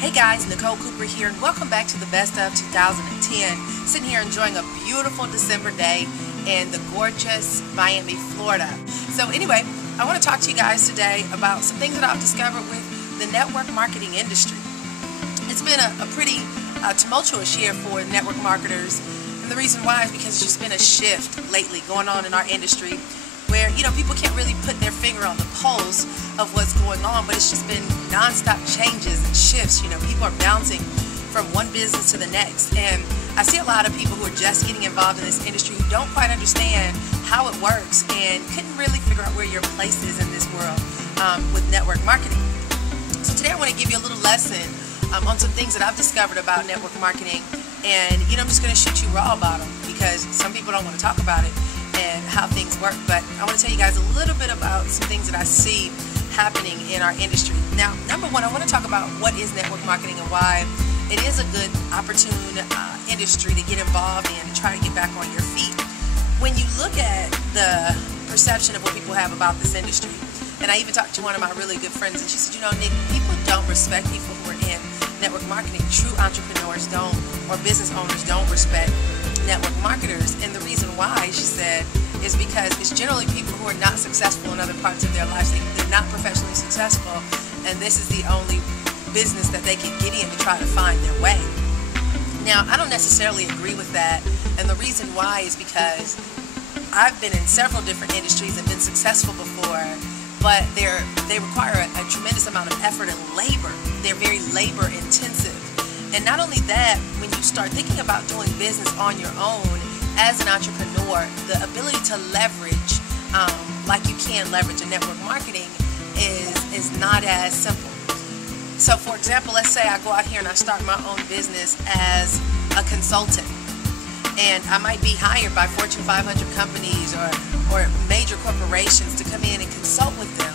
Hey guys, Nicole Cooper here, and welcome back to the Best of 2010. Sitting here enjoying a beautiful December day in the gorgeous Miami, Florida. So anyway, I want to talk to you guys today about some things that I've discovered with the network marketing industry. It's been a pretty tumultuous year for network marketers, and the reason why is because it's just been a shift lately going on in our industry where, people can't really put their finger on the pulse of what's going on, but it's just been nonstop changes and shifts. People are bouncing from one business to the next, and I see a lot of people who are just getting involved in this industry who don't quite understand how it works and couldn't really figure out where your place is in this world with network marketing. So today I want to give you a little lesson on some things that I've discovered about network marketing, and I'm just going to shoot you raw about them because some people don't want to talk about it and how things work, but I want to tell you guys a little bit about some things that I see happening in our industry. Now, number one, I want to talk about what is network marketing and why it is a good, opportune industry to get involved in and try to get back on your feet. When you look at the perception of what people have about this industry, and I even talked to one of my really good friends, and she said, Nick, people don't respect people who are in network marketing. True entrepreneurs don't, or business owners don't respect network marketers. And the reason why, she said, is because it's generally people who are not successful in other parts of their lives. They're not professionally successful, and this is the only business that they can get in to try to find their way. Now, I don't necessarily agree with that, and the reason why is because I've been in several different industries and been successful before, but they require a tremendous amount of effort and labor. They're very labor intensive. And not only that, when you start thinking about doing business on your own as an entrepreneur, the ability to leverage, like you can leverage in network marketing, is not as simple. So for example, let's say I go out here and I start my own business as a consultant. And I might be hired by Fortune 500 companies or major corporations to come in and consult with them.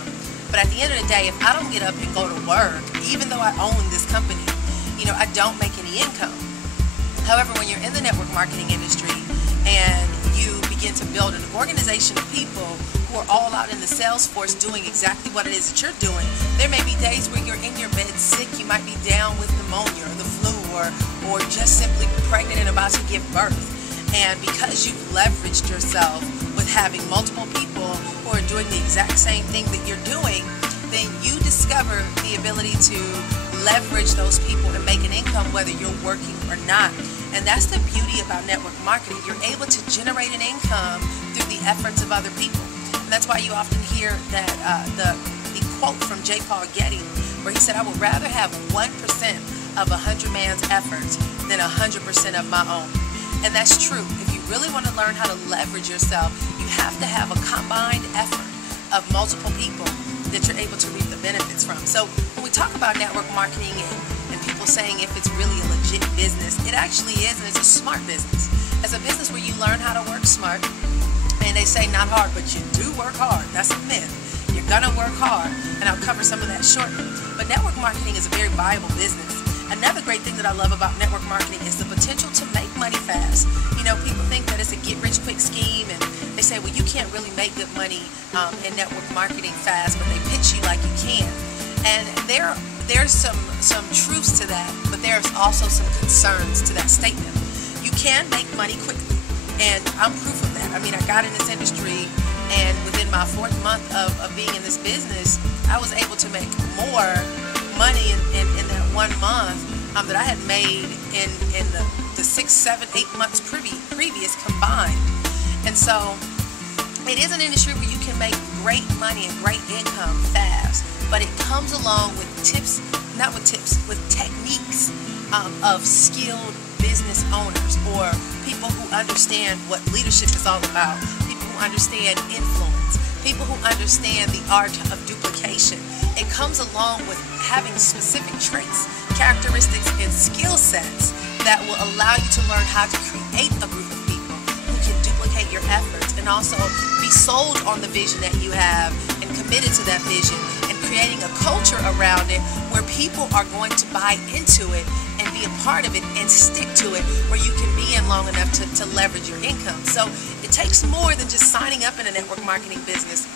But at the end of the day, if I don't get up and go to work, even though I own this company, I don't make any income. However, when you're in the network marketing industry and you begin to build an organization of people who are all out in the sales force doing exactly what it is that you're doing, there may be days where you're in your bed sick, you might be down with pneumonia or the flu or just simply pregnant and about to give birth. And because you've leveraged yourself with having multiple people who are doing the exact same thing that you're doing, then you discover the ability to leverage those people to make an income whether you're working or not. And that's the beauty about network marketing. You're able to generate an income through the efforts of other people. And that's why you often hear that the quote from J. Paul Getty, where he said, I would rather have 1% of 100 man's efforts than 100% of my own. And that's true. If you really want to learn how to leverage yourself, you have to have a combined effort of multiple people that you're able to reap the benefits from. So when we talk about network marketing and people saying if it's really a legit business, it actually is, and it's a smart business. It's a business where you learn how to work smart, and they say not hard, but you do work hard. That's a myth. You're gonna work hard, and I'll cover some of that shortly. But network marketing is a very viable business. Another great thing that I love about network marketing is the potential to make money fast. People think that it's a get-rich-quick scheme, and they say, well, you can't really make good money in network marketing fast, but they pitch you like you can. And there's some truths to that, but there's also some concerns to that statement. You can make money quickly, and I'm proof of that. I got in this industry, and within my 4th month of being in this business, I was able to make more money in that 1 month that I had made in the 6, 7, 8 months previous combined. And so it is an industry where you can make great money and great income fast, but it comes along with with techniques of skilled business owners or people who understand what leadership is all about, people who understand influence, people who understand the art of duplication. It comes along with having specific traits, characteristics, and skill sets that will allow you to learn how to create a group of people who can duplicate your efforts and also be sold on the vision that you have and committed to that vision, and creating a culture around it where people are going to buy into it and be a part of it and stick to it, where you can be in long enough to leverage your income. So it takes more than just signing up in a network marketing business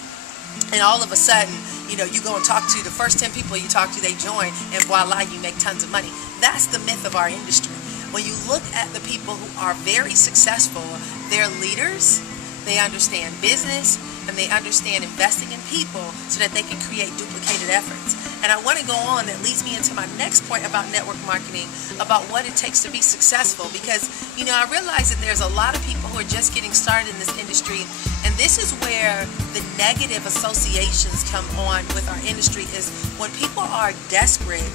And all of a sudden, you go and talk to the first 10 people you talk to, they join, and voila, you make tons of money. That's the myth of our industry. When you look at the people who are very successful, they're leaders, they understand business, and they understand investing in people so that they can create duplicated efforts. And I want to go on, that leads me into my next point about network marketing, about what it takes to be successful, because I realize that there's a lot of people who are just getting started in this industry, and this is where the negative associations come on with our industry, is when people are desperate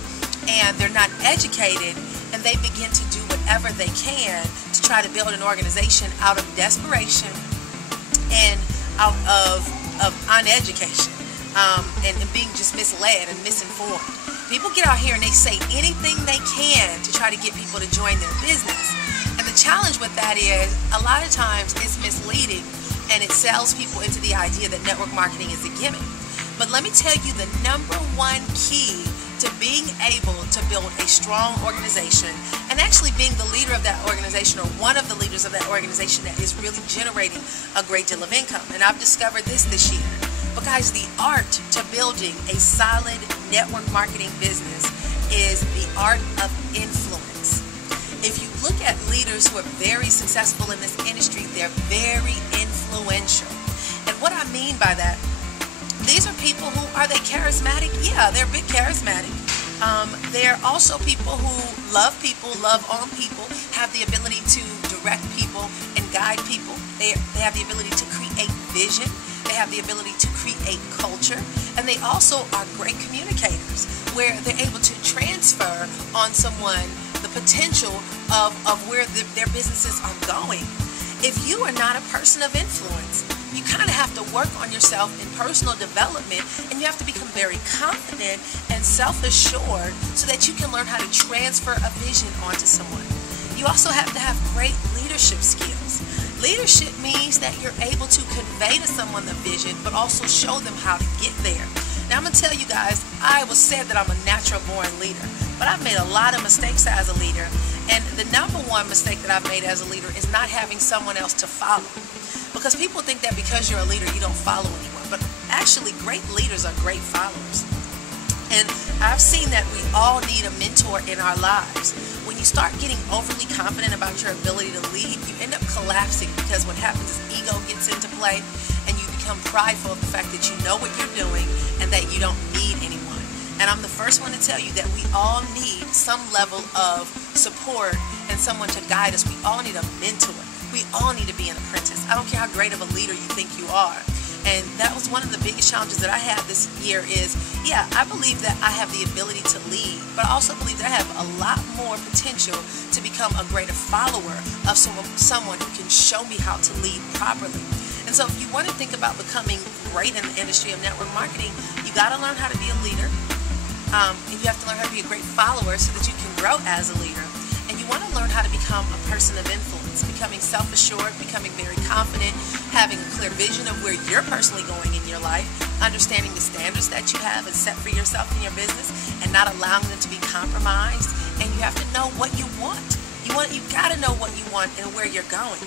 and they're not educated, and they begin to do whatever they can to try to build an organization out of desperation and out of uneducation, and being just misled and misinformed. People get out here and they say anything they can to try to get people to join their business. And the challenge with that is, a lot of times it's misleading, and it sells people into the idea that network marketing is a gimmick. But let me tell you, the number one key to being able to build a strong organization, and actually being the leader of that organization, or one of the leaders of that organization that is really generating a great deal of income. And I've discovered this year. But guys, the art to building a solid network marketing business is the art of influence. If you look at leaders who are very successful in this industry, they're very influential. And what I mean by that, these are people who, are they charismatic? Yeah, they're a bit charismatic. They're also people who love people, love on people, have the ability to direct people and guide people. They have the ability to create vision. They have the ability to create culture. And they also are great communicators, where they're able to transfer on someone the potential of where their businesses are going. If you are not a person of influence, you kind of have to work on yourself in personal development, and you have to become very confident and self-assured so that you can learn how to transfer a vision onto someone. You also have to have great leadership skills. Leadership means that you're able to convey to someone the vision, but also show them how to get there. Now, I'm going to tell you guys, I was said that I'm a natural born leader, but I've made a lot of mistakes as a leader. And the number one mistake that I've made as a leader is not having someone else to follow. Because people think that because you're a leader, you don't follow anyone. But actually, great leaders are great followers. And I've seen that we all need a mentor in our lives. When you start getting overly confident about your ability to lead, you end up collapsing, because what happens is ego gets into play, and you become prideful of the fact that you know what you're doing and that you don't need anyone. And I'm the first one to tell you that we all need some level of support and someone to guide us. We all need a mentor. We all need to be an apprentice. I don't care how great of a leader you think you are. And that was one of the biggest challenges that I had this year is, yeah, I believe that I have the ability to lead, but I also believe that I have a lot more potential to become a greater follower of someone who can show me how to lead properly. And so if you want to think about becoming great in the industry of network marketing, you got to learn how to be a leader. And you have to learn how to be a great follower so that you can grow as a leader. And you want to learn how to become a person of influence, becoming self-assured, becoming very confident, having a clear vision of where you're personally going in your life, understanding the standards that you have and set for yourself in your business, and not allowing them to be compromised. And you have to know what you want. You got to know what you want and where you're going.